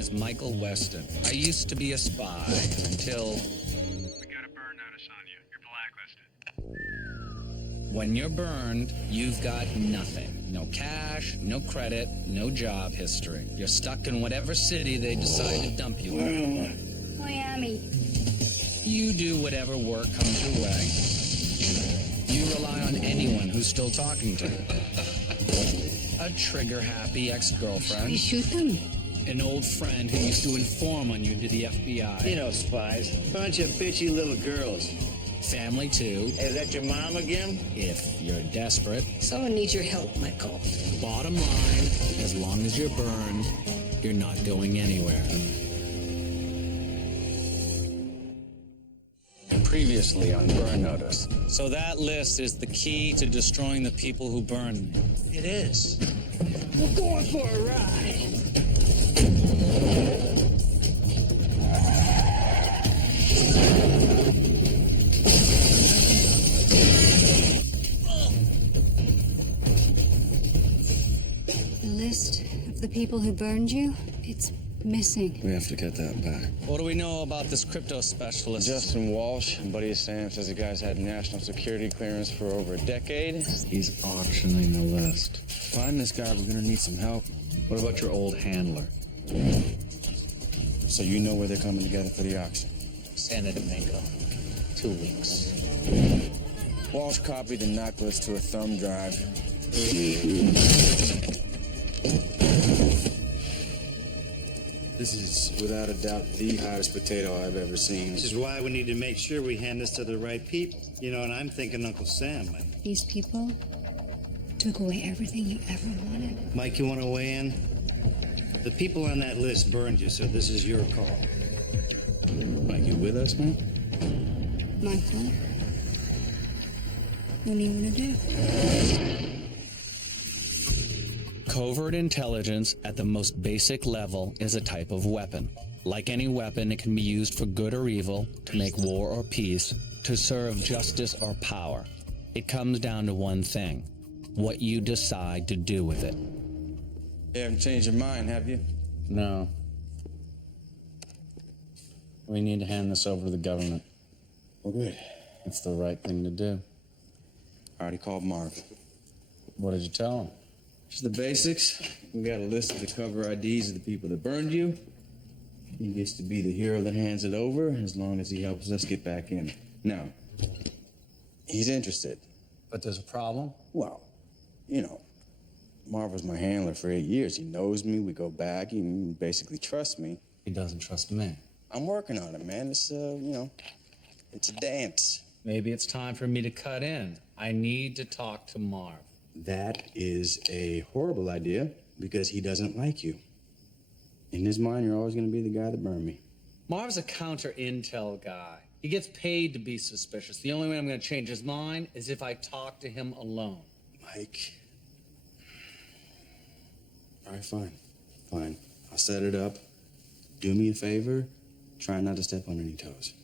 is Michael Weston. I used to be a spy until... We got a burn notice on you. You're blacklisted. When you're burned, you've got nothing. No cash, no credit, no job history. You're stuck in whatever city they decide to dump you in. Miami. You do whatever work comes your way. You rely on anyone who's still talking to you. A trigger-happy ex-girlfriend. You shoot them? An old friend who used to inform on you to the FBI. You know, spies. Bunch of bitchy little girls. Family, too. Hey, is that your mom again? If you're desperate. Someone needs your help, Michael. Bottom line, as long as you're burned, you're not going anywhere. Previously on Burn Notice. So that list is the key to destroying the people who burn me. It is. We're going for a ride. The list of the people who burned you, it's missing. We have to get that back. What do we know about this crypto specialist? Justin Walsh, buddy of Sam, says the guy's had national security clearance for over a decade. He's auctioning the list. Find this guy, we're gonna need some help. What about your old handler? So you know where they're coming together for the auction? Santa Domingo. 2 weeks. Walsh copied the knock list to a thumb drive. This is, without a doubt, the hottest potato I've ever seen. This is why we need to make sure we hand this to the right people. You know, and I'm thinking Uncle Sam. These people took away everything you ever wanted. Mike, you want to weigh in? The people on that list burned you, so this is your call. Mike, you with us, man? Michael, what do you want to do? Covert intelligence at the most basic level is a type of weapon. Like any weapon, it can be used for good or evil, to make war or peace, to serve justice or power. It comes down to one thing: what you decide to do with it. You haven't changed your mind, have you? No. We need to hand this over to the government. Well, good. It's the right thing to do. I already called Marv. What did you tell him? Just the basics. We got a list of the cover IDs of the people that burned you. He gets to be the hero that hands it over as long as he helps us get back in. Now, he's interested. But there's a problem? Well, you know, Marv was my handler for 8 years. He knows me. We go back. He basically trusts me. He doesn't trust me. I'm working on it, man. It's, you know, it's a dance. Maybe it's time for me to cut in. I need to talk to Marv. That is a horrible idea because he doesn't like you. In his mind, you're always going to be the guy that burned me. Marv's a counter-intel guy. He gets paid to be suspicious. The only way I'm going to change his mind is if I talk to him alone. Mike. All right, fine. Fine. I'll set it up. Do me a favor. Try not to step on any toes.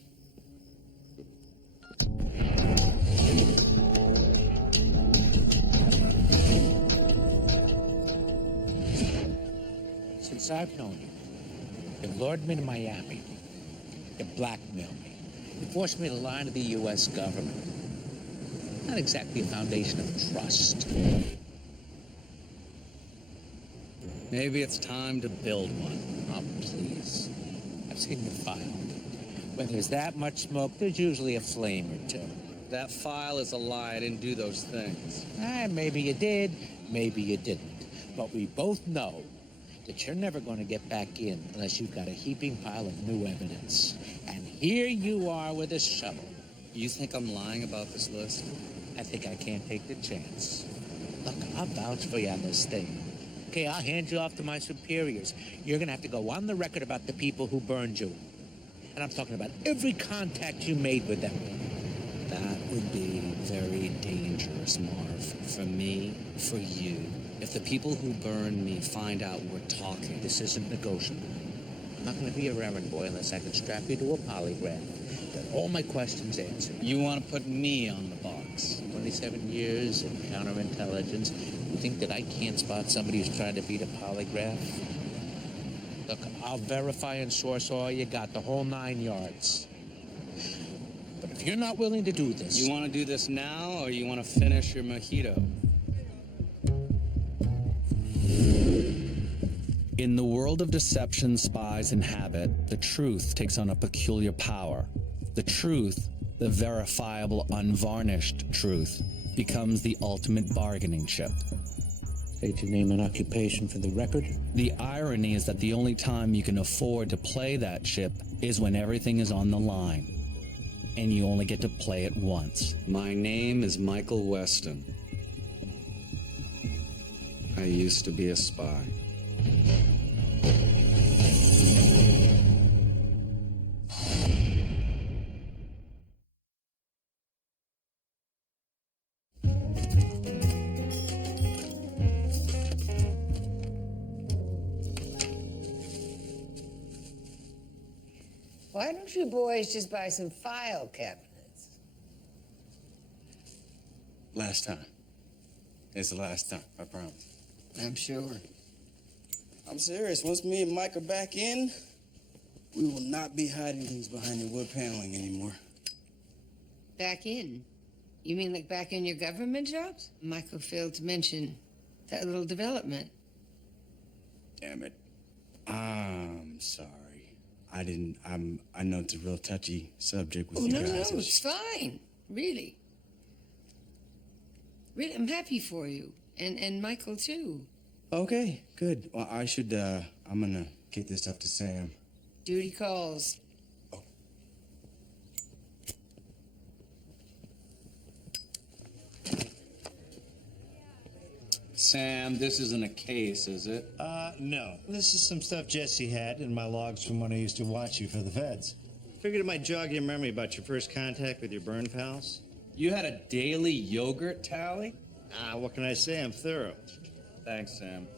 Since I've known you, you've lured me to Miami. You blackmailed me. You forced me to lie to the U.S. government. Not exactly a foundation of trust. Maybe it's time to build one. Oh, please. I've seen your file. When there's that much smoke, there's usually a flame or two. That file is a lie. I didn't do those things. Maybe you did, maybe you didn't. But we both know that you're never going to get back in unless you've got a heaping pile of new evidence. And here you are with a shovel. You think I'm lying about this list? I think I can't take the chance. Look, I'll vouch for you on this thing. Okay, I'll hand you off to my superiors. You're going to have to go on the record about the people who burned you. And I'm talking about every contact you made with them. That would be very dangerous, Marv. For me, for you. If the people who burned me find out we're talking... This isn't negotiable. I'm not going to be your errand boy unless I can strap you to a polygraph. Get all my questions answered. You want to put me on the box? 27 years in counterintelligence. You think that I can't spot somebody who's trying to beat a polygraph? Look, I'll verify and source all you got, the whole 9 yards. But if you're not willing to do this... You want to do this now, or you want to finish your mojito? In the world of deception, spies, and habit, the truth takes on a peculiar power. The truth, the verifiable, unvarnished truth, becomes the ultimate bargaining chip. State your name and occupation for the record. The irony is that the only time you can afford to play that chip is when everything is on the line, and you only get to play it once. My name is Michael Weston. I used to be a spy. Why don't you boys just buy some file cabinets? Last time. It's the last time, I promise. I'm sure. I'm serious. Once me and Mike are back in, we will not be hiding things behind the wood paneling anymore. Back in? You mean like back in your government jobs? Michael failed to mention that little development. Damn it. I'm sorry. I know it's a real touchy subject with Oh, you no, guys. no, it's fine. Really. Really, I'm happy for you. And Michael, too. Okay, good. Well, I'm gonna get this up to Sam. Duty calls. Sam, this isn't a case, is it? No. This is some stuff Jesse had in my logs from when I used to watch you for the feds. Figured it might jog your memory about your first contact with your burn pals. You had a daily yogurt tally? What can I say? I'm thorough. Thanks, Sam.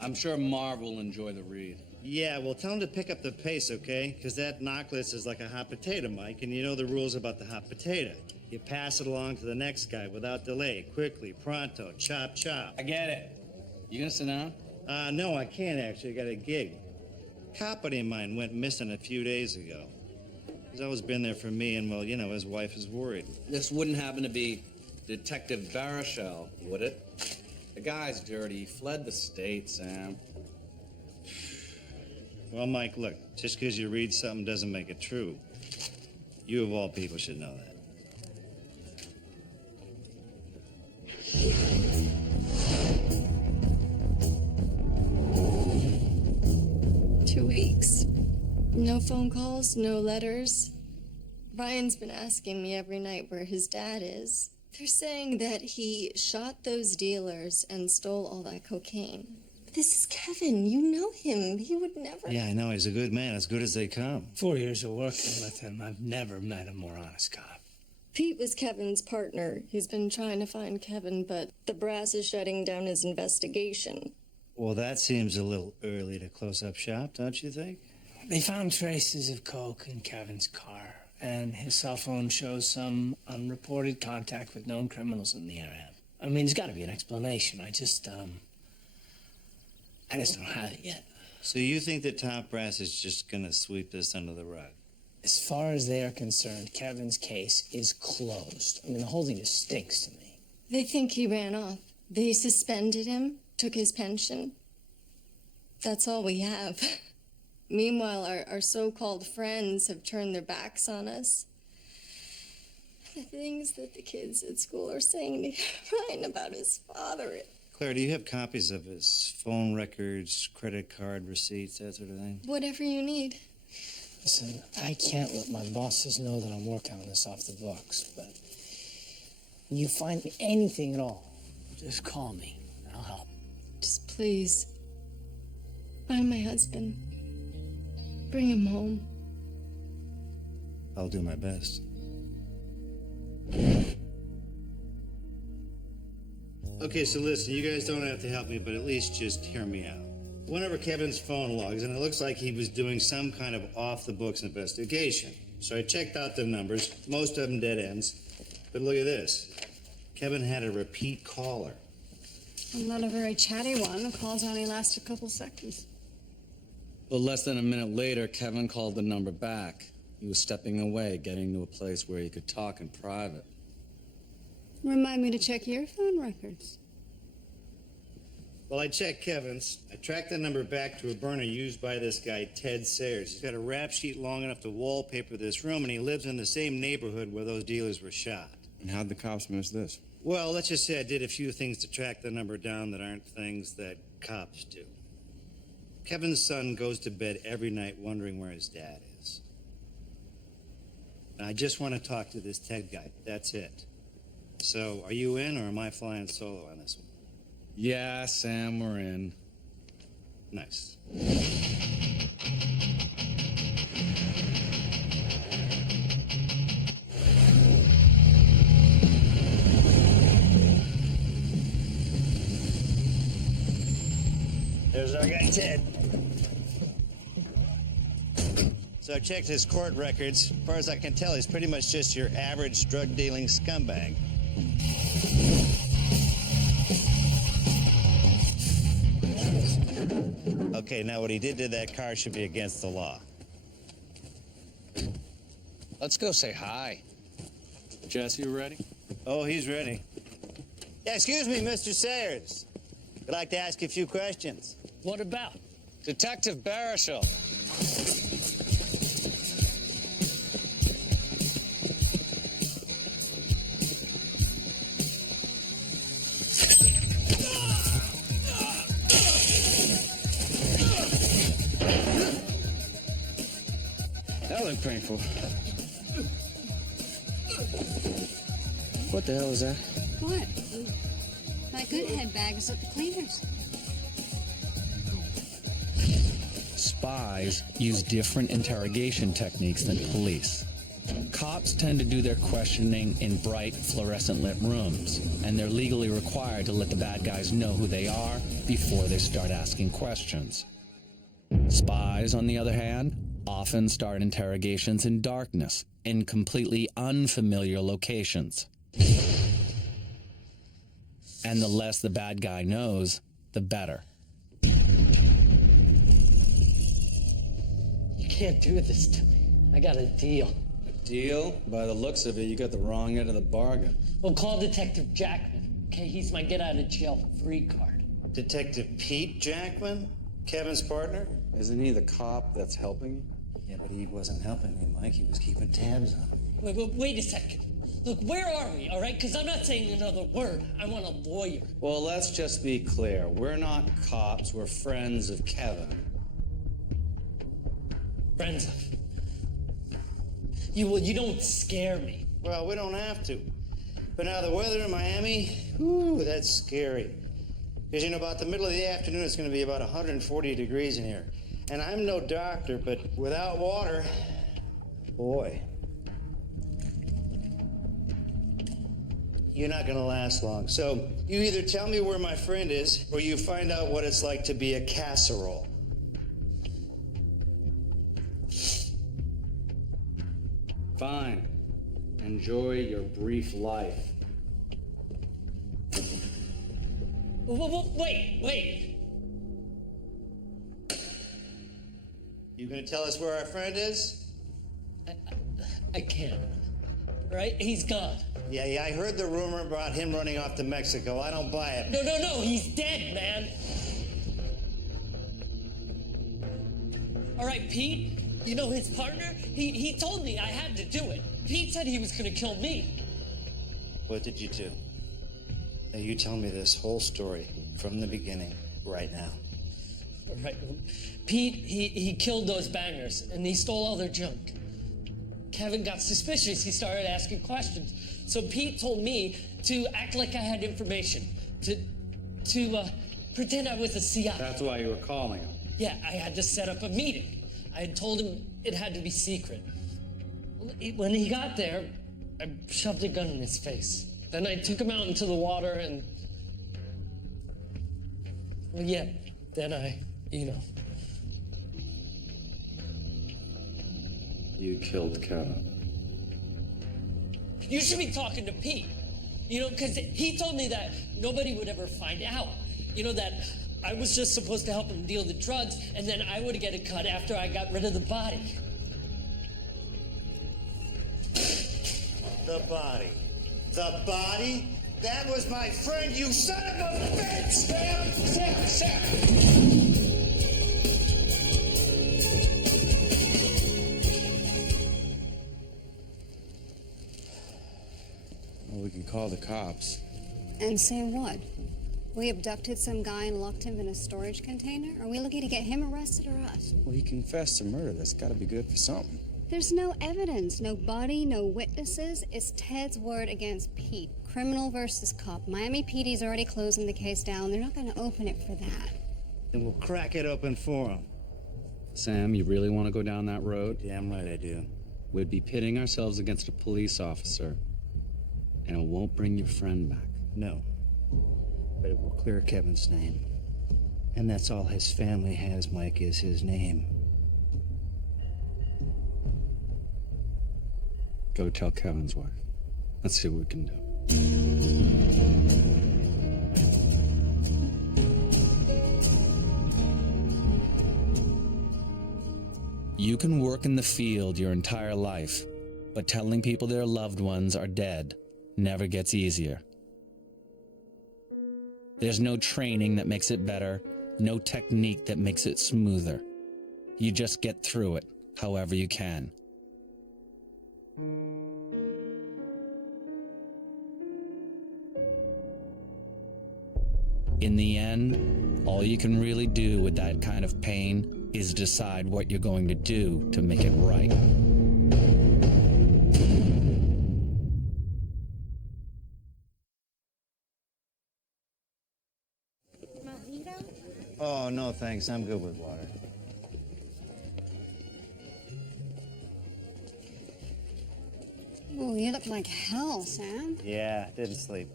I'm sure Marv will enjoy the read. Yeah, well, tell him to pick up the pace, okay? Because that knock list is like a hot potato, Mike, and you know the rules about the hot potato. You pass it along to the next guy without delay, quickly, pronto, chop, chop. I get it. You gonna sit down? No, I can't actually. I got a gig. Cop buddy of mine went missing a few days ago. He's always been there for me, and, well, you know, his wife is worried. This wouldn't happen to be Detective Baruchel, would it? The guy's dirty. He fled the state, Sam. Well, Mike, look, just because you read something doesn't make it true. You, of all people, should know that. 2 weeks. No phone calls, no letters. Ryan's been asking me every night where his dad is. They're saying that he shot those dealers and stole all that cocaine. This is Kevin. You know him. He would never... Yeah, I know. He's a good man, as good as they come. 4 years of working with him, I've never met a more honest cop. Pete was Kevin's partner. He's been trying to find Kevin, but the brass is shutting down his investigation. Well, that seems a little early to close up shop, don't you think? They found traces of coke in Kevin's car, and his cell phone shows some unreported contact with known criminals in the area. I mean, there's got to be an explanation. I just don't have it yet. So you think that top brass is just gonna sweep this under the rug? As far as they are concerned, Kevin's case is closed. I mean, the whole thing just stinks to me. They think he ran off. They suspended him, took his pension. That's all we have. Meanwhile, our so-called friends have turned their backs on us. The things that the kids at school are saying to Ryan about his father. Claire, do you have copies of his phone records, credit card receipts, that sort of thing? Whatever you need. Listen, I can't let my bosses know that I'm working on this off the books, but you find me anything at all, just call me. I'll help. Just please, find my husband. Bring him home. I'll do my best. Okay, so listen, you guys don't have to help me, but at least just hear me out. Went over Kevin's phone logs, and it looks like he was doing some kind of off-the-books investigation. So I checked out the numbers, most of them dead ends. But look at this. Kevin had a repeat caller. Not a very chatty one. The calls only last a couple seconds. But less than a minute later, Kevin called the number back. He was stepping away, getting to a place where he could talk in private. Remind me to check your phone records. Well, I checked Kevin's. I tracked the number back to a burner used by this guy, Ted Sayers. He's got a rap sheet long enough to wallpaper this room, and he lives in the same neighborhood where those dealers were shot. And how'd the cops miss this? Well, let's just say I did a few things to track the number down that aren't things that cops do. Kevin's son goes to bed every night wondering where his dad is. And I just want to talk to this Ted guy. That's it. So, are you in, or am I flying solo on this one? Yeah, Sam, we're in. Nice. There's our guy, Ted. So I checked his court records. As far as I can tell, he's pretty much just your average drug-dealing scumbag. Okay, now what he did to that car should be against the law. Let's go say hi. Jess, you ready? Oh, he's ready. Yeah, excuse me, Mr. Sayers. I'd like to ask you a few questions. What about? Detective Baruchel. That looked painful. What the hell is that? What? My good head bag is at the cleaners. Spies use different interrogation techniques than police. Cops tend to do their questioning in bright, fluorescent-lit rooms, and they're legally required to let the bad guys know who they are before they start asking questions. Spies, on the other hand, often start interrogations in darkness, in completely unfamiliar locations. And the less the bad guy knows, the better. You can't do this to me. I got a deal. A deal? By the looks of it, you got the wrong end of the bargain. Well, call Detective Jackman. Okay, he's my get-out-of-jail-free card. Detective Pete Jackman? Kevin's partner? Isn't he the cop that's helping you? Yeah, but he wasn't helping me, Mike. He was keeping tabs on me. Wait a second. Look, where are we, all right? Because I'm not saying another word. I want a lawyer. Well, let's just be clear. We're not cops. We're friends of Kevin. Friends of... You don't scare me. Well, we don't have to. But now the weather in Miami, whew, that's scary. Because, about the middle of the afternoon, it's going to be about 140 degrees in here. And I'm no doctor, but without water, boy, you're not going to last long. So you either tell me where my friend is, or you find out what it's like to be a casserole. Fine. Enjoy your brief life. Wait. You going to tell us where our friend is? I can't. Right? He's gone. Yeah, I heard the rumor about him running off to Mexico. I don't buy it. No, he's dead, man. All right, Pete, his partner? He told me I had to do it. Pete said he was going to kill me. What did you do? Now you tell me this whole story from the beginning, right now. All right, well, Pete, he killed those bangers, and he stole all their junk. Kevin got suspicious. He started asking questions. So Pete told me to act like I had information, to pretend I was a CI. That's why you were calling him. Yeah, I had to set up a meeting. I had told him it had to be secret. When he got there, I shoved a gun in his face. Then I took him out into the water and... Well, yeah, then I, You killed Kevin. You should be talking to Pete. Because he told me that nobody would ever find out. That I was just supposed to help him deal the drugs, and then I would get a cut after I got rid of the body. The body. The body? That was my friend, you son of a bitch! Sam! Well, we can call the cops. And say what? We abducted some guy and locked him in a storage container? Are we looking to get him arrested or us? Well, he confessed to murder. That's got to be good for something. There's no evidence, no body, no witnesses. It's Ted's word against Pete. Criminal versus cop. Miami PD's already closing the case down. They're not going to open it for that. Then we'll crack it open for him. Sam, you really want to go down that road? Damn right I do. We'd be pitting ourselves against a police officer, and it won't bring your friend back. No. But it will clear Kevin's name. And that's all his family has, Mike, is his name. Go tell Kevin's wife. Let's see what we can do. You can work in the field your entire life, but telling people their loved ones are dead never gets easier. There's no training that makes it better, no technique that makes it smoother. You just get through it however you can. In the end, all you can really do with that kind of pain is decide what you're going to do to make it right. Oh, no, thanks. I'm good with water. Oh, you look like hell, Sam. Yeah, didn't sleep.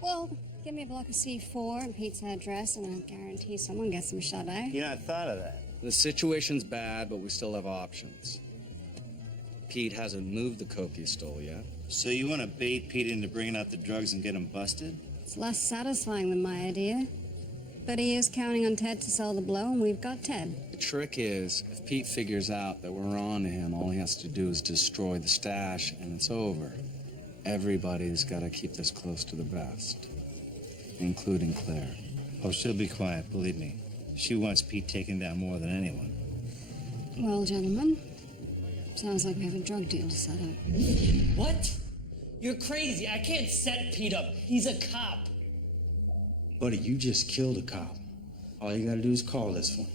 Well, give me a block of C4 and Pete's address, and I'll guarantee someone gets some shut eye. You know, I thought of that. The situation's bad, but we still have options. Pete hasn't moved the coke he stole yet. So you want to bait Pete into bringing out the drugs and get him busted? It's less satisfying than my idea. But he is counting on Ted to sell the blow, and we've got Ted. The trick is, if Pete figures out that we're on to him, all he has to do is destroy the stash, and it's over. Everybody's got to keep this close to the vest, including Claire. Oh, she'll be quiet, believe me. She wants Pete taken down more than anyone. Well, gentlemen, sounds like we have a drug deal to set up. What? You're crazy. I can't set Pete up. He's a cop. Buddy, you just killed a cop. All you gotta do is call this one.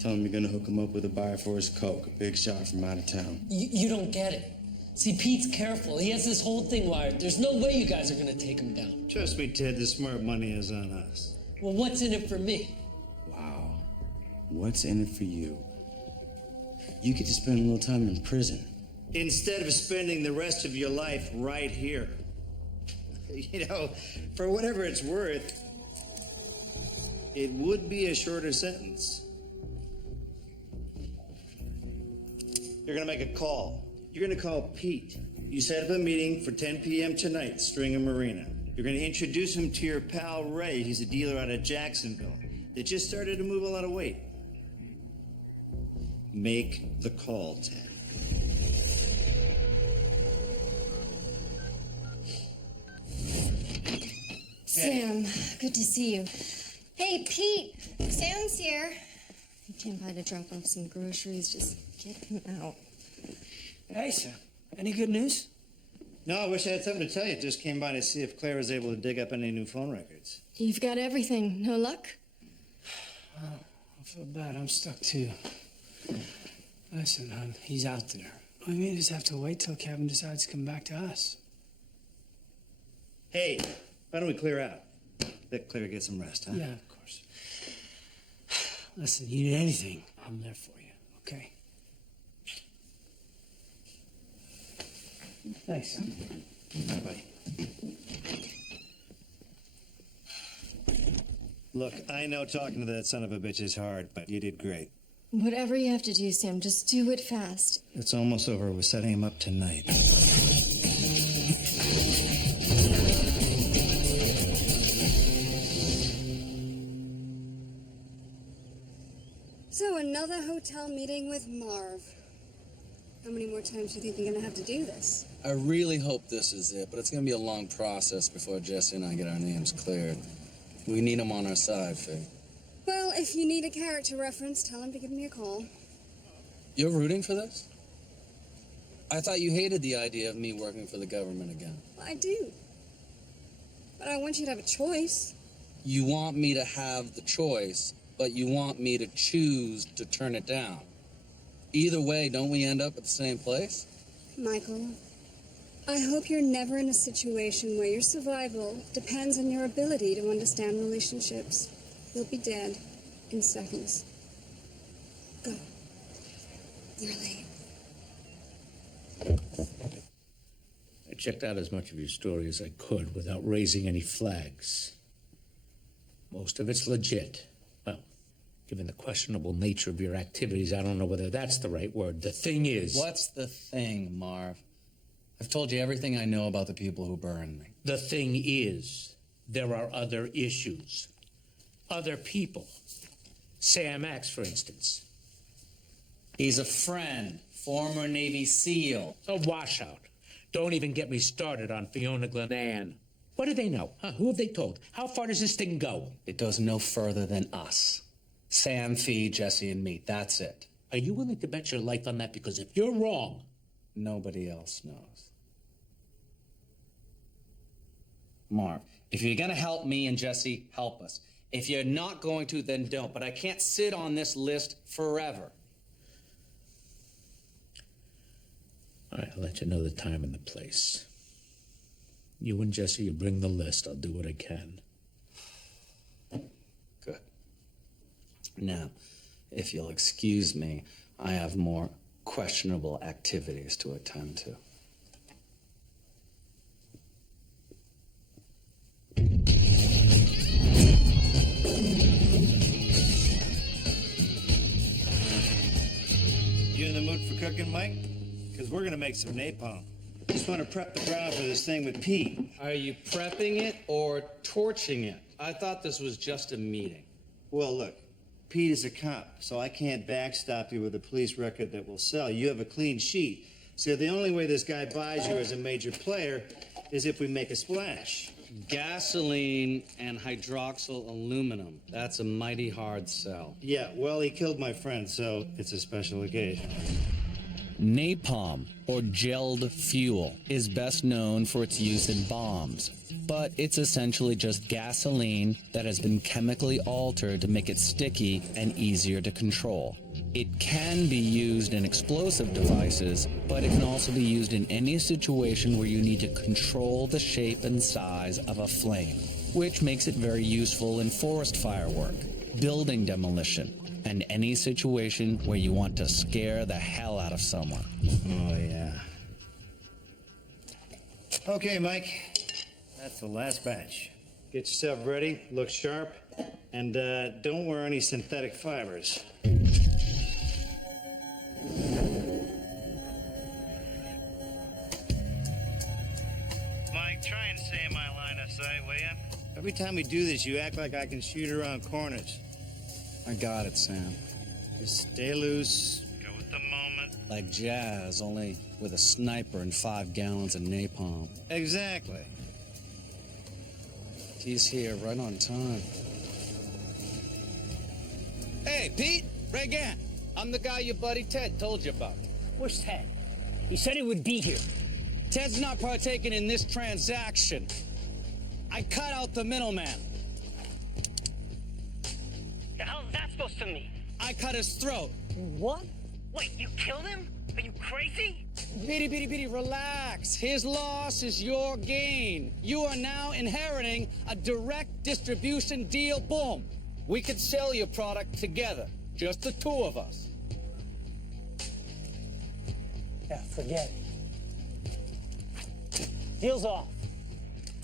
Tell him you're gonna hook him up with a buyer for his coke, a big shot from out of town. You don't get it. See, Pete's careful. He has this whole thing wired. There's no way you guys are gonna take him down. Trust me, Ted, the smart money is on us. Well, what's in it for me? Wow. What's in it for you? You get to spend a little time in prison. Instead of spending the rest of your life right here. You know, for whatever it's worth, it would be a shorter sentence. You're gonna make a call. You're gonna call Pete. You set up a meeting for 10 p.m. tonight at Stringham Marina. You're gonna introduce him to your pal Ray. He's a dealer out of Jacksonville that just started to move a lot of weight. Make the call, Ted. Sam, good to see you. Hey, Pete, Sam's here. He came by to drop off some groceries. Just get him out. Hey, Sam. Any good news? No, I wish I had something to tell you. Just came by to see if Claire was able to dig up any new phone records. You've got everything. No luck? Oh, I feel bad. I'm stuck, too. Listen, hon, he's out there. We may just have to wait till Kevin decides to come back to us. Hey, why don't we clear out? Let Claire get some rest, huh? Yeah, of course. Listen, you need anything, I'm there for you, okay? Thanks. Bye, buddy. Look, I know talking to that son of a bitch is hard, but you did great. Whatever you have to do, Sam, just do it fast. It's almost over. We're setting him up tonight. So, another hotel meeting with Marv. How many more times do you think you're gonna have to do this? I really hope this is it, but it's gonna be a long process before Jesse and I get our names cleared. We need him on our side, Faye. Well, if you need a character reference, tell him to give me a call. You're rooting for this? I thought you hated the idea of me working for the government again. I do. But I want you to have a choice. You want me to have the choice, but you want me to choose to turn it down. Either way, don't we end up at the same place? Michael, I hope you're never in a situation where your survival depends on your ability to understand relationships. You'll be dead in seconds. Go. You're late. I checked out as much of your story as I could without raising any flags. Most of it's legit. Well, given the questionable nature of your activities, I don't know whether that's the right word. The thing is... What's the thing, Marv? I've told you everything I know about the people who burned me. The thing is, there are other issues. Other people. Sam Axe, for instance. He's a friend, former Navy SEAL. A washout. Don't even get me started on Fiona Glenann. What do they know? Huh? Who have they told? How far does this thing go? It goes no further than us. Sam, Fee, Jesse, and me. That's it. Are you willing to bet your life on that? Because if you're wrong... Nobody else knows. Marv, if you're gonna help me and Jesse, help us. If you're not going to, then don't. But I can't sit on this list forever. All right, I'll let you know the time and the place. You and Jesse, you bring the list. I'll do what I can. Good. Now, if you'll excuse me, I have more questionable activities to attend to. You in the mood for cooking, Mike? Because we're gonna make some napalm. Just want to prep the ground for this thing with Pete. Are you prepping it or torching it? I thought this was just a meeting. Well, look, Pete is a cop, so I can't backstop you with a police record that will sell. You have a clean sheet. So the only way this guy buys you as a major player is if we make a splash. Gasoline and hydroxyl aluminum. That's a mighty hard sell. Yeah, well, he killed my friend, so it's a special occasion. Napalm, or gelled fuel, is best known for its use in bombs, but it's essentially just gasoline that has been chemically altered to make it sticky and easier to control. It can be used in explosive devices, but it can also be used in any situation where you need to control the shape and size of a flame, which makes it very useful in forest fire work, building demolition, and any situation where you want to scare the hell out of someone. Oh, yeah. Okay, Mike. That's the last batch. Get yourself ready, look sharp, and don't wear any synthetic fibers. Mike, try and stay in my line of sight, will ya? Every time we do this, you act like I can shoot around corners. I got it, Sam. Just stay loose. Go with the moment. Like jazz, only with a sniper and 5 gallons of napalm. Exactly. He's here right on time. Hey, Pete, Reagan. I'm the guy your buddy Ted told you about. Where's Ted? He said he would be here. Ted's not partaking in this transaction. I cut out the middleman. The hell is that supposed to mean? I cut his throat. What? Wait, you killed him? Are you crazy? Bitty, relax. His loss is your gain. You are now inheriting a direct distribution deal. Boom. We could sell your product together. Just the two of us. Yeah, forget it. Deal's off.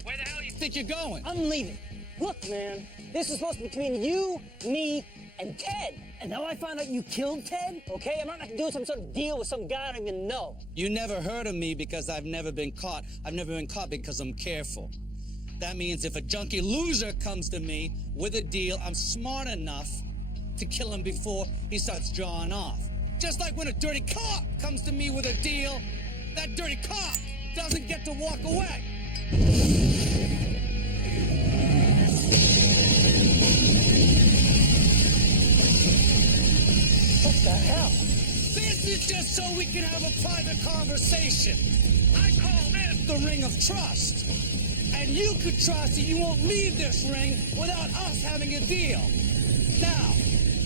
Where the hell do you think you're going? I'm leaving. Look, man, this is supposed to be between you, me, and Ted. And now I find out you killed Ted, okay? I'm not gonna do some sort of deal with some guy I don't even know. You never heard of me because I've never been caught. I've never been caught because I'm careful. That means if a junkie loser comes to me with a deal, I'm smart enough to kill him before he starts jawing off. Just like when a dirty cop comes to me with a deal, that dirty cop doesn't get to walk away. What the hell? This is just so we can have a private conversation. I call this the ring of trust. And you could trust that you won't leave this ring without us having a deal. Now,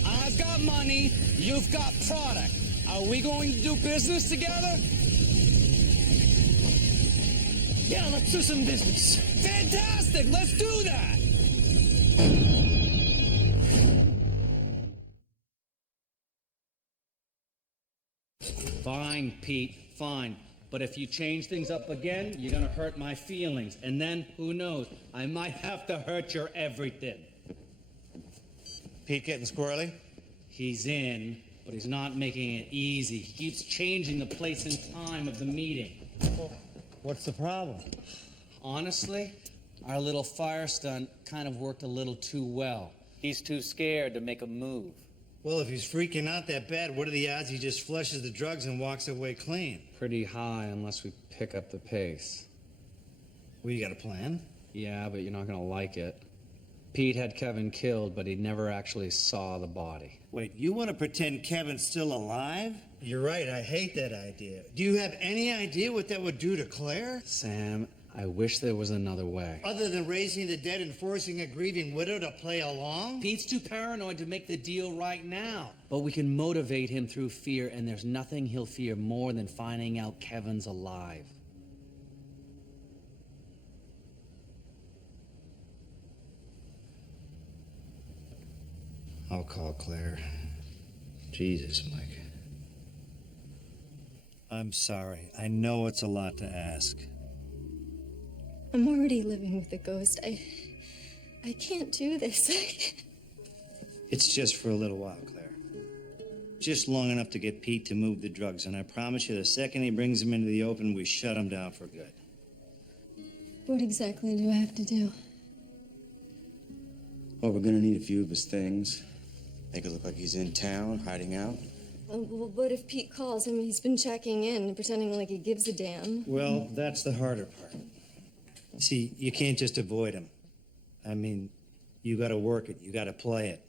I've got money, you've got product. Are we going to do business together? Yeah, let's do some business. Fantastic, let's do that. Fine, Pete, fine. But if you change things up again, you're gonna hurt my feelings. And then, who knows, I might have to hurt your everything. Pete getting squirrely? He's in, but he's not making it easy. He keeps changing the place and time of the meeting. What's the problem? Honestly, our little fire stunt kind of worked a little too well. He's too scared to make a move. Well, if he's freaking out that bad, what are the odds he just flushes the drugs and walks away clean? Pretty high unless we pick up the pace. Well, you got a plan? Yeah, but you're not gonna like it. Pete had Kevin killed, but he never actually saw the body. Wait, you want to pretend Kevin's still alive? You're right, I hate that idea. Do you have any idea what that would do to Claire? Sam, I wish there was another way. Other than raising the dead and forcing a grieving widow to play along? Pete's too paranoid to make the deal right now. But we can motivate him through fear, and there's nothing he'll fear more than finding out Kevin's alive. I'll call Claire. Jesus, Mike. I'm sorry. I know it's a lot to ask. I'm already living with a ghost. I can't do this. It's just for a little while, Claire. Just long enough to get Pete to move the drugs, and I promise you the second he brings them into the open, we shut him down for good. What exactly do I have to do? Well, we're gonna need a few of his things. Make it look like he's in town, hiding out. Well, what if Pete calls him? He's been checking in, pretending like he gives a damn. Well, that's the harder part. See, you can't just avoid him. I mean, you gotta work it, you gotta play it.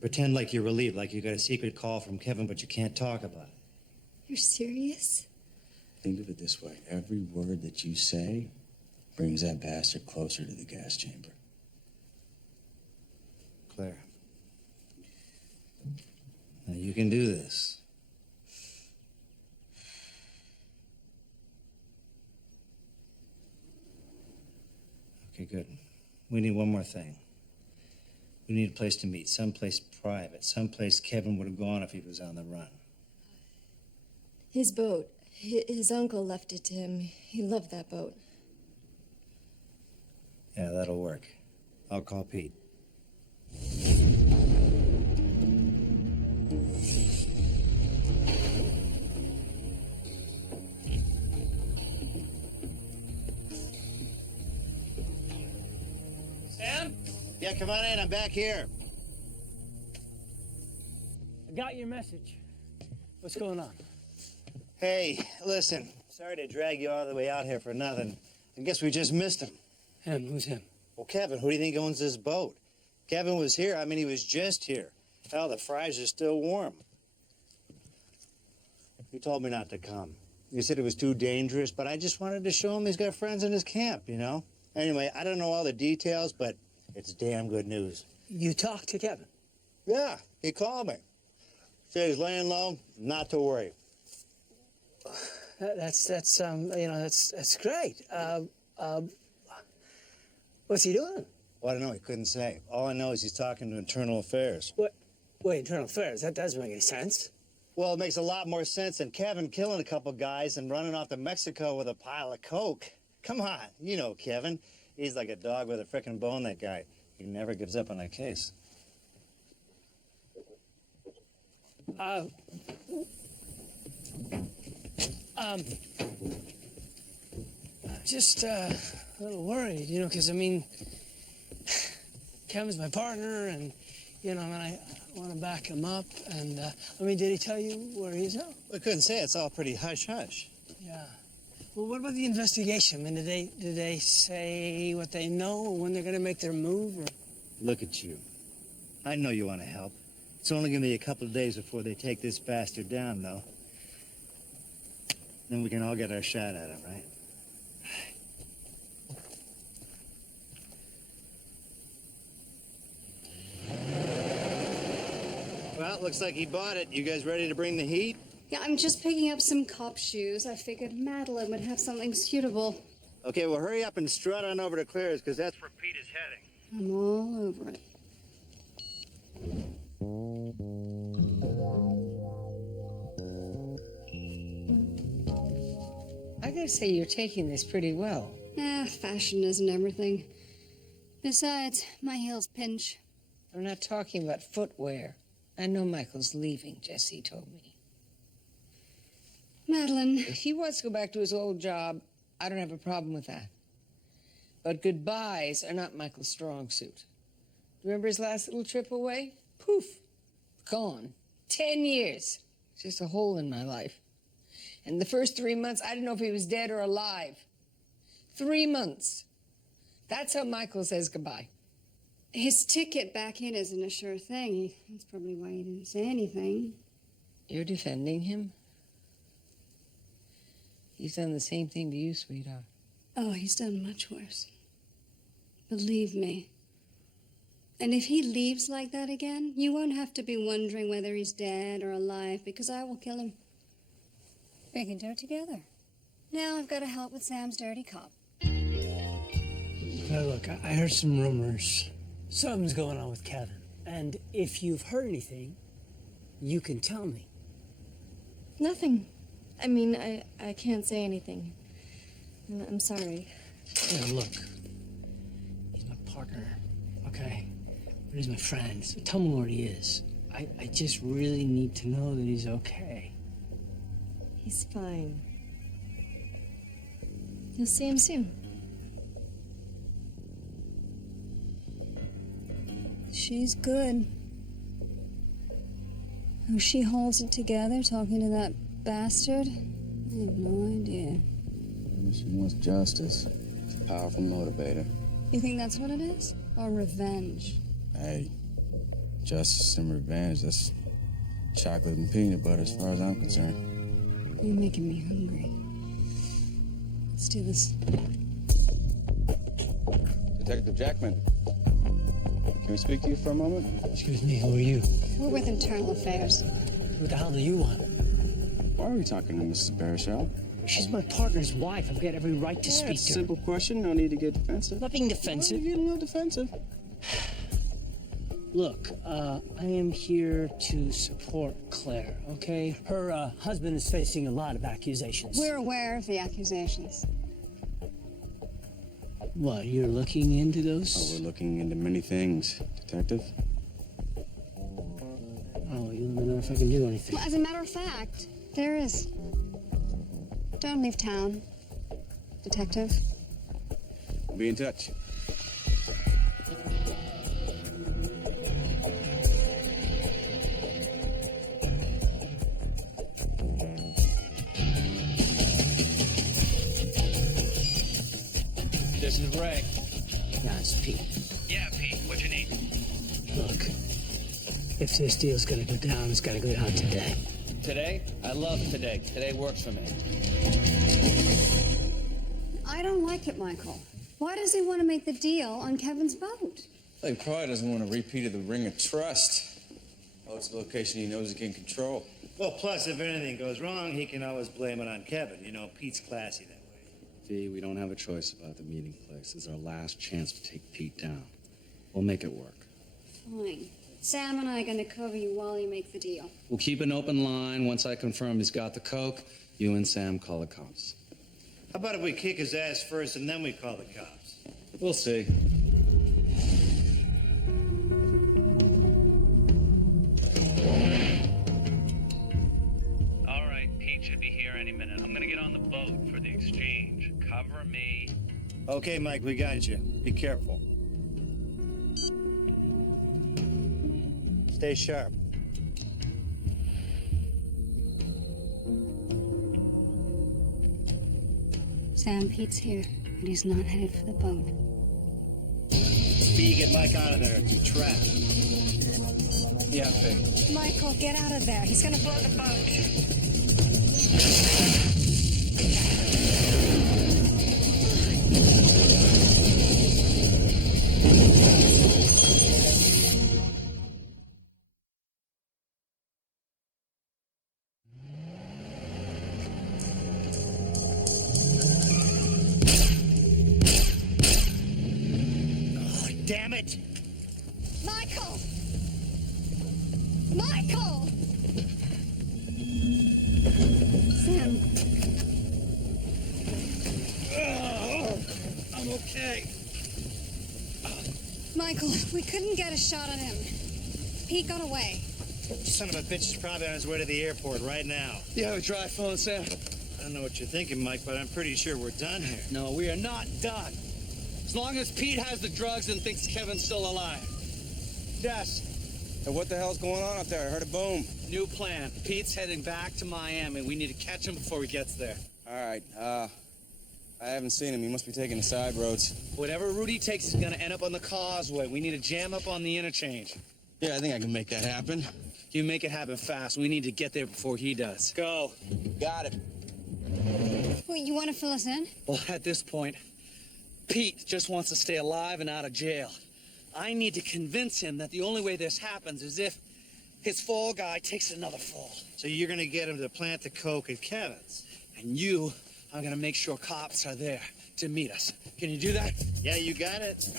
Pretend like you're relieved, like you got a secret call from Kevin, but you can't talk about it. You're serious? Think of it this way. Every word that you say brings that bastard closer to the gas chamber. Claire. Now, you can do this. Okay, good. We need one more thing. We need a place to meet, someplace private, someplace Kevin would have gone if he was on the run. His boat. His uncle left it to him. He loved that boat. Yeah, that'll work. I'll call Pete. Sam? Yeah, come on in. I'm back here. I got your message. What's going on? Hey, listen. Sorry to drag you all the way out here for nothing. I guess we just missed him. Him? Who's him? Well, Kevin, who do you think owns this boat? Kevin was here. I mean, he was just here. Hell, the fries are still warm. He told me not to come. He said it was too dangerous, but I just wanted to show him he's got friends in his camp, you know? Anyway, I don't know all the details, but it's damn good news. You talked to Kevin? Yeah, he called me. Said he's laying low, not to worry. That's great. What's he doing? Well, I don't know. He couldn't say. All I know is he's talking to Internal Affairs. What? Wait, Internal Affairs? That doesn't make any sense. Well, it makes a lot more sense than Kevin killing a couple guys and running off to Mexico with a pile of coke. Come on, you know Kevin. He's like a dog with a frickin' bone, that guy. He never gives up on a case. Just a little worried, you know, because, I mean, Kevin's my partner, and you know, and I want to back him up. And, I mean, did he tell you where he's at? I couldn't say. It's all pretty hush-hush. Yeah. Well, what about the investigation? I mean, did they say what they know or when they're going to make their move? Or... Look at you. I know you want to help. It's only going to be a couple of days before they take this bastard down, though. Then we can all get our shot at him, right? Well, looks like he bought it. You guys ready to bring the heat? Yeah, I'm just picking up some cop shoes. I figured Madeline would have something suitable. Okay, well, hurry up and strut on over to Claire's, because that's where Pete is heading. I'm all over it. I gotta say, you're taking this pretty well. Fashion isn't everything. Besides, my heels pinch. I'm not talking about footwear. I know Michael's leaving, Jesse told me. Madeline. If he wants to go back to his old job, I don't have a problem with that. But goodbyes are not Michael's strong suit. Remember his last little trip away? Poof, gone. 10 years. Just a hole in my life. And the first 3 months, I didn't know if he was dead or alive. 3 months. That's how Michael says goodbye. His ticket back in isn't a sure thing. That's probably why he didn't say anything. You're defending him? He's done the same thing to you, sweetheart. Oh, he's done much worse. Believe me. And if he leaves like that again, you won't have to be wondering whether he's dead or alive, because I will kill him. We can do it together. Now I've got to help with Sam's dirty cop. Now, look, I heard some rumors. Something's going on with Kevin. And if you've heard anything, you can tell me. Nothing. I mean, I can't say anything. I'm sorry. Yeah, look. He's my partner, okay? But he's my friend, so tell me where he is. I just really need to know that he's okay. He's fine. You'll see him soon. She's good. How she holds it together talking to that bastard? I have no idea. She wants justice. It's a powerful motivator. You think that's what it is? Or revenge? Hey, justice and revenge, that's chocolate and peanut butter as far as I'm concerned. You're making me hungry. Let's do this. Detective Jackman, can we speak to you for a moment? Excuse me, who are you? We're with Internal Affairs. What the hell do you want? Why are we talking to Mrs. Barishaw? She's my partner's wife. I've got every right to speak It's a to her. simple question. No need to get defensive. Not being defensive. You're getting a little defensive. Look, I am here to support Claire, okay? Her husband is facing a lot of accusations. We're aware of the accusations. What, you're looking into those? Oh, we're looking into many things, Detective. Oh, you let me know if I can do anything. Well, as a matter of fact, there is. Don't leave town, Detective. We'll be in touch. This is Ray. Yeah, it's Pete. Yeah, Pete, what you need? Look, if this deal's gonna go down, it's gotta go down today. Today? I love today. Today works for me. I don't like it, Michael. Why does he want to make the deal on Kevin's boat? He probably doesn't want a repeat of the Ring of Trust. Oh, it's a location he knows he can control. Well, plus, if anything goes wrong, he can always blame it on Kevin. You know, Pete's classy that way. Fee, we don't have a choice about the meeting place. It's our last chance to take Pete down. We'll make it work. Fine. Sam and I are going to cover you while you make the deal. We'll keep an open line. Once I confirm he's got the coke, you and Sam call the cops. How about if we kick his ass first and then we call the cops? We'll see. All right, Pete should be here any minute. I'm gonna get on the boat for the exchange. Cover me. Okay, Mike, we got you. Be careful. Stay sharp. Sam, Pete's here, but he's not headed for the boat. B, get Mike out of there. You're trapped. Yeah, Faye. Michael, get out of there. He's gonna blow the boat. Damn it! Michael! Michael! Sam. I'm okay. Michael, we couldn't get a shot on him. Pete got away. Son of a bitch is probably on his way to the airport right now. You have a dry phone, Sam? I don't know what you're thinking, Mike, but I'm pretty sure we're done here. No, we are not done. As long as Pete has the drugs and thinks Kevin's still alive. Yes. Hey, what the hell's going on up there? I heard a boom. New plan. Pete's heading back to Miami. We need to catch him before he gets there. All right, I haven't seen him. He must be taking the side roads. Whatever route he takes is gonna end up on the causeway. We need to jam up on the interchange. Yeah, I think I can make that happen. You make it happen fast. We need to get there before he does. Go. Got it. Wait, you want to fill us in? Well, at this point, Pete just wants to stay alive and out of jail. I need to convince him that the only way this happens is if his fall guy takes another fall. So you're gonna get him to plant the coke at Kevin's? And you are gonna make sure cops are there to meet us. Can you do that? Yeah, you got it.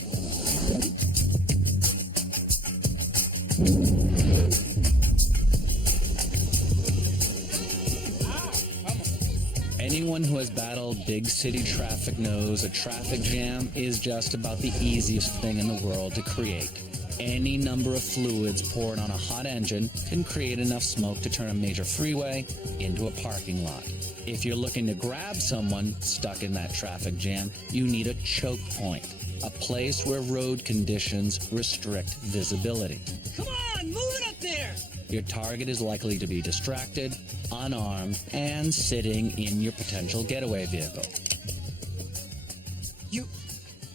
Anyone who has battled big city traffic knows a traffic jam is just about the easiest thing in the world to create. Any number of fluids poured on a hot engine can create enough smoke to turn a major freeway into a parking lot. If you're looking to grab someone stuck in that traffic jam, you need a choke point, a place where road conditions restrict visibility. Come on, move it up there! Your target is likely to be distracted, unarmed, and sitting in your potential getaway vehicle.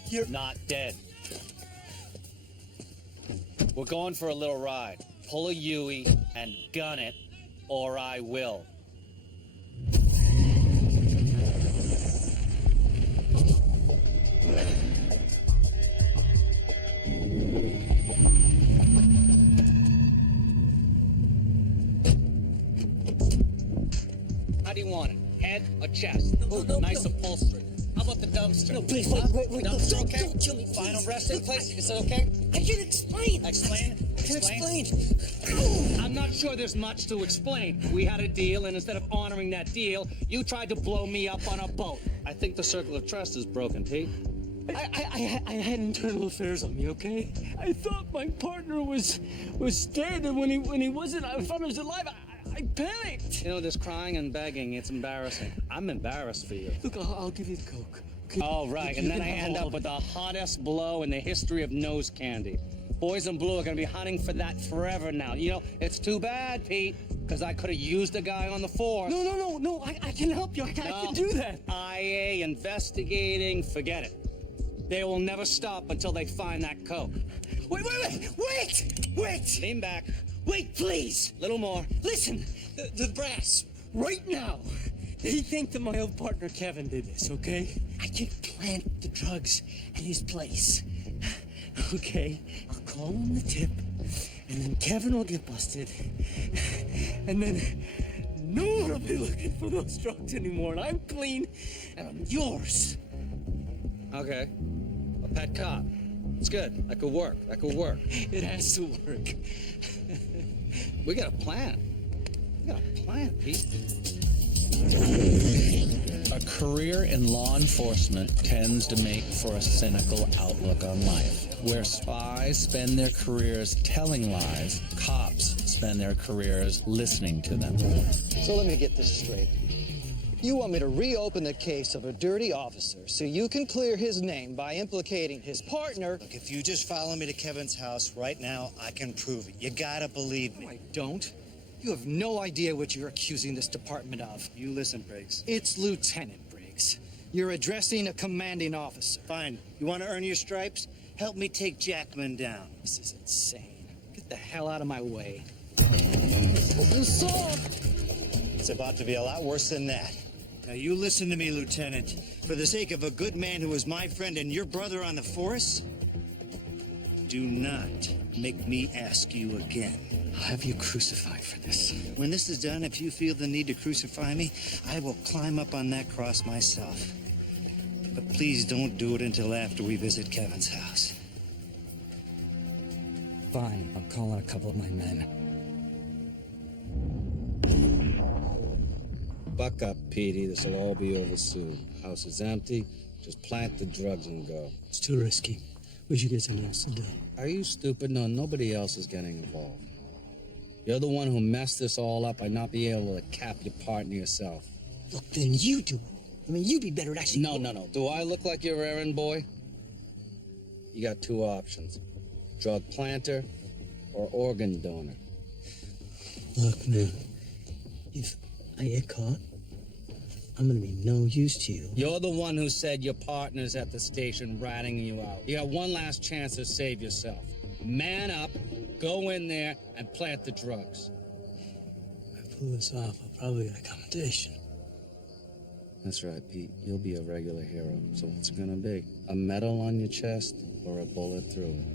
You're not dead. We're going for a little ride. Pull a Yui and gun it, or I will. How do you want it? Head or chest? Nice upholstery. How about the dumpster? No, please, wait. Dumpster, Don't okay? kill me, Final please. resting place? Is it okay? I can explain. Explain? I can Explain? explain. I'm not sure there's much to explain. We had a deal, and instead of honoring that deal, you tried to blow me up on a boat. I think the circle of trust is broken, Pete. I had internal affairs on me, okay? I thought my partner was dead, and when he wasn't, I thought he was alive. I panicked. You know, this crying and begging, it's embarrassing. I'm embarrassed for you. Look, I'll give you the coke. Okay? Oh, right, You and then can I have end all up with the hottest blow in the history of nose candy. Boys in Blue are gonna be hunting for that forever now. You know, it's too bad, Pete, because I could have used a guy on the force. No, I can help you. I can do that. IA investigating, forget it. They will never stop until they find that coke. Wait! Lean back. Wait, please. Little more. Listen, the brass, right now, they think that my old partner Kevin did this, okay? I can plant the drugs at his place. Okay, I'll call him the tip, and then Kevin will get busted, and then no one will be looking for those drugs anymore, and I'm clean, and I'm yours. Okay. A pet cop. It's good. That could work. It has to work. We got a plan. Pete. A career in law enforcement tends to make for a cynical outlook on life. Where spies spend their careers telling lies, cops spend their careers listening to them. So let me get this straight. You want me to reopen the case of a dirty officer so you can clear his name by implicating his partner. Look, if you just follow me to Kevin's house right now, I can prove it. You gotta believe me. No, I don't. You have no idea what you're accusing this department of. You listen, Briggs. It's Lieutenant Briggs. You're addressing a commanding officer. Fine. You want to earn your stripes? Help me take Jackman down. This is insane. Get the hell out of my way. It's about to be a lot worse than that. Now, you listen to me, Lieutenant. For the sake of a good man who was my friend and your brother on the force, do not make me ask you again. I'll have you crucified for this. When this is done, if you feel the need to crucify me, I will climb up on that cross myself. But please don't do it until after we visit Kevin's house. Fine, I'll call in a couple of my men. Buck up, Petey. This'll all be over soon. House is empty. Just plant the drugs and go. It's too risky. We should get someone else to do it. Are you stupid? No, nobody else is getting involved. You're the one who messed this all up by not being able to cap your partner yourself. Look, then you do it. I mean, you'd be better at actually... No. Do I look like your errand boy? You got two options. Drug planter or organ donor. Look, man, if I get caught, I'm gonna be no use to you. You're the one who said your partner's at the station ratting you out. You got one last chance to save yourself. Man up, go in there, and plant the drugs. If I pull this off, I'll probably get a commendation. That's right, Pete. You'll be a regular hero. So what's it gonna be? A medal on your chest or a bullet through it?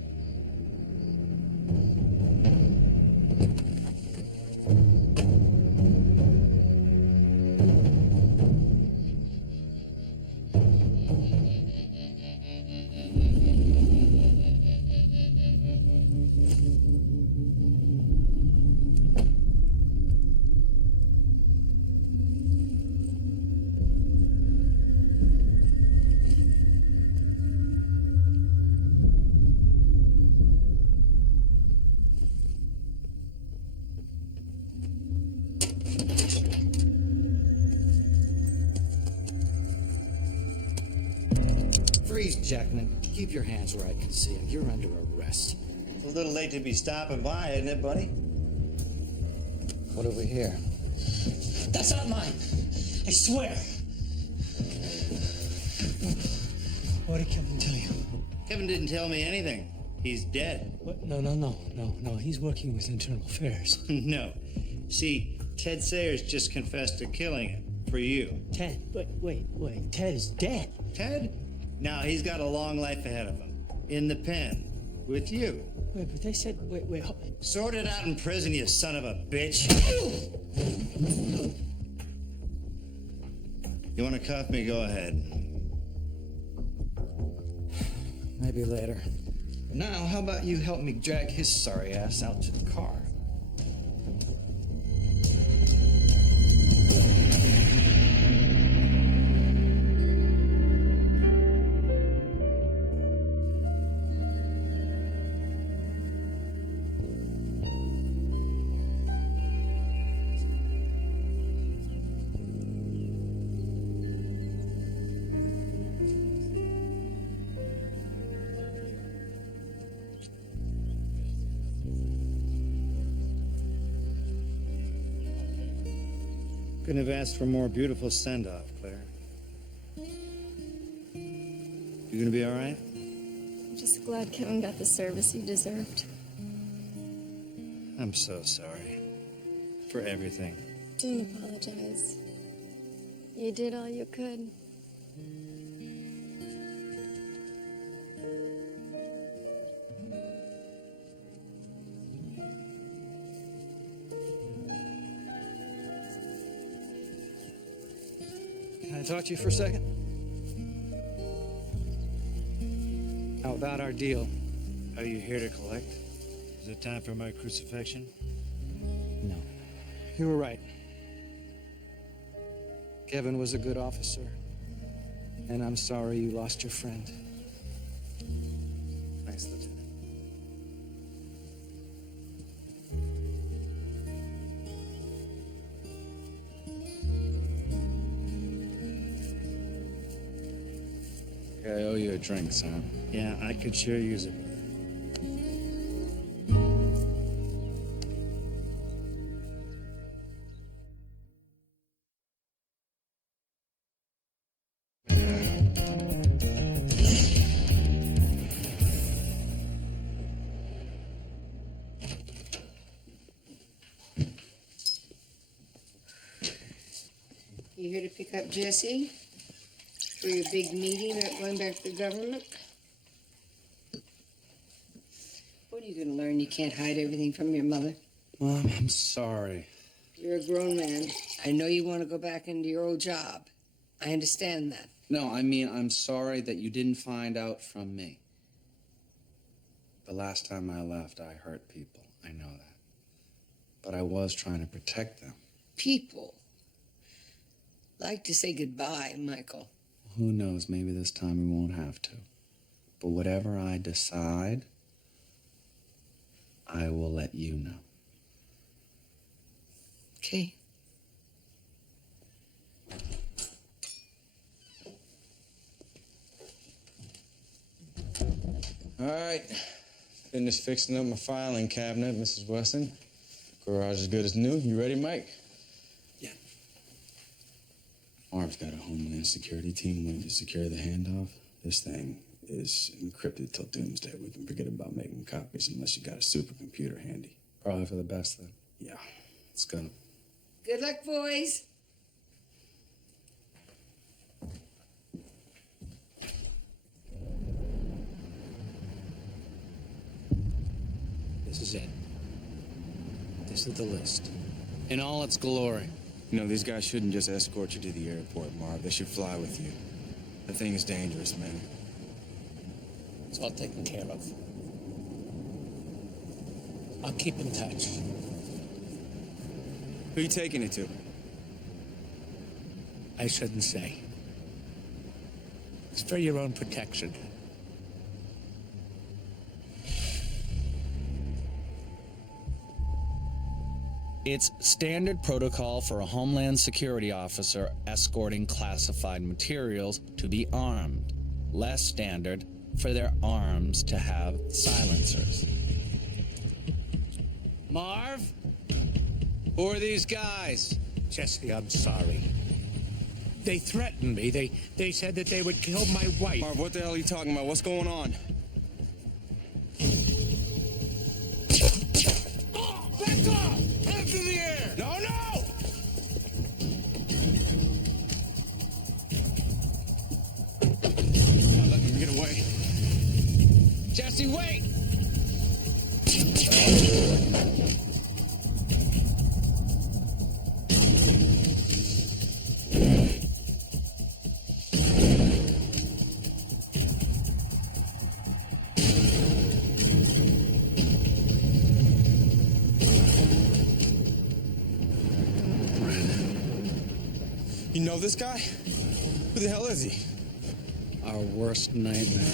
Freeze, Jackman. Keep your hands where I can see them. You're under arrest. It's a little late to be stopping by, isn't it, buddy? What have we here? That's not mine. I swear. What did Kevin tell you? Kevin didn't tell me anything. He's dead. What? No. He's working with Internal Affairs. No. See, Ted Sayers just confessed to killing him for you. Ted? Wait. Ted is dead. Ted? Now he's got a long life ahead of him. In the pen. With you. Wait, but they said... Wait. Sort it out in prison, you son of a bitch. You want to cuff me? Go ahead. Maybe later. Now, how about you help me drag his sorry ass out to the car? Couldn't have asked for a more beautiful send-off, Claire. You gonna be all right? I'm just glad Kevin got the service he deserved. I'm so sorry. For everything. Don't apologize. You did all you could. Can I talk to you for a second? How about our deal? Are you here to collect? Is it time for my crucifixion? No. You were right. Kevin was a good officer. And I'm sorry you lost your friend. Thanks, Lieutenant. Yeah, I owe you a drink, Sam. Yeah, I could sure use it. You here to pick up Jesse for your big meeting about going back to the government? What are you going to learn? You can't hide everything from your mother. Mom, I'm sorry. You're a grown man. I know you want to go back into your old job. I understand that. No, I mean, I'm sorry that you didn't find out from me. The last time I left, I hurt people. I know that. But I was trying to protect them. People like to say goodbye, Michael. Who knows? Maybe this time we won't have to. But whatever I decide, I will let you know. Okay. All right. Finished fixing up my filing cabinet, Mrs. Wesson. Garage as good as new. You ready, Mike? Yeah. Marv's got a Homeland Security team waiting to secure the handoff. This thing is encrypted till doomsday. We can forget about making copies unless you got a supercomputer handy. Probably for the best, then. Yeah. Let's go. Good luck, boys. This is it. This is the list. In all its glory. You know, these guys shouldn't just escort you to the airport, Marv. They should fly with you. The thing is dangerous, man. It's all taken care of. I'll keep in touch. Who are you taking it to? I shouldn't say. It's for your own protection. It's standard protocol for a Homeland Security officer escorting classified materials to be armed. Less standard for their arms to have silencers. Marv? Who are these guys? Jesse, I'm sorry. They threatened me. They said that they would kill my wife. Marv, what the hell are you talking about? What's going on? Back off! Hands in the air! No, no! Not letting him get away. Jesse, wait! You know this guy? Who the hell is he? Our worst nightmare.